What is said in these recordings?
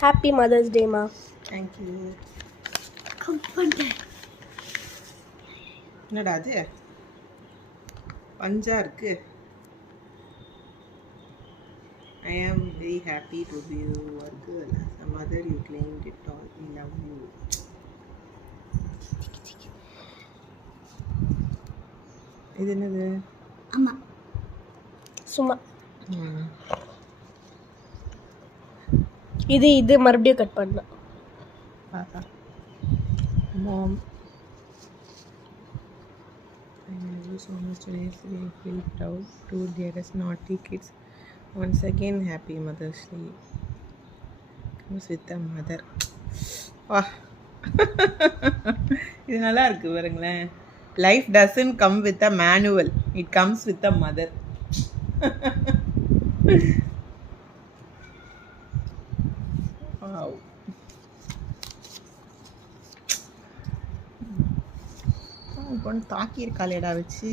Happy mother's டேமா. Thank you. கம் பண்ணு. என்னடா அது பஞ்சா இருக்கு. I am very happy to be your girl. As a mother, you claimed it all. I love you. இது என்னது? அம்மா சும்மா இது மறுபடியும் கட் பண்ணலாம். பார்த்தா Mom, I love you so much today. I feel proud. Two dearest naughty kids. Once again, happy Mother's Day. Comes with the mother. வா இது நல்லா இருக்கு பாருங்களேன். Life doesn't come with a manual. It comes with a mother. Wow. பொண்ணு தாக்கி இருக்காளேடா வச்சு.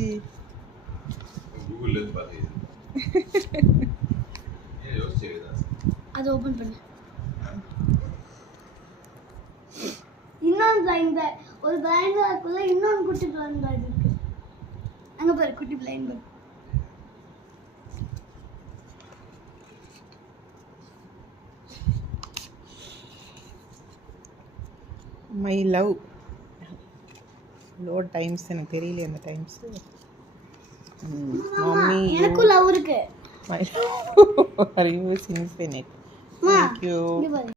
அது ஓபன் பண்ணு. இன்னொரு பிளைண்ட் பேக், ஒரு பிளைண்ட் பேக்குள்ள இன்னொரு குட்டி பிளைண்ட் பேக் இருக்கு. அங்க பாரு குட்டி blind bag. My love low times எனக்கு தெரியல அந்த டைம்ஸ். மம்மி எனக்கும் லவ் இருக்கு. My are you sincere. Thank you.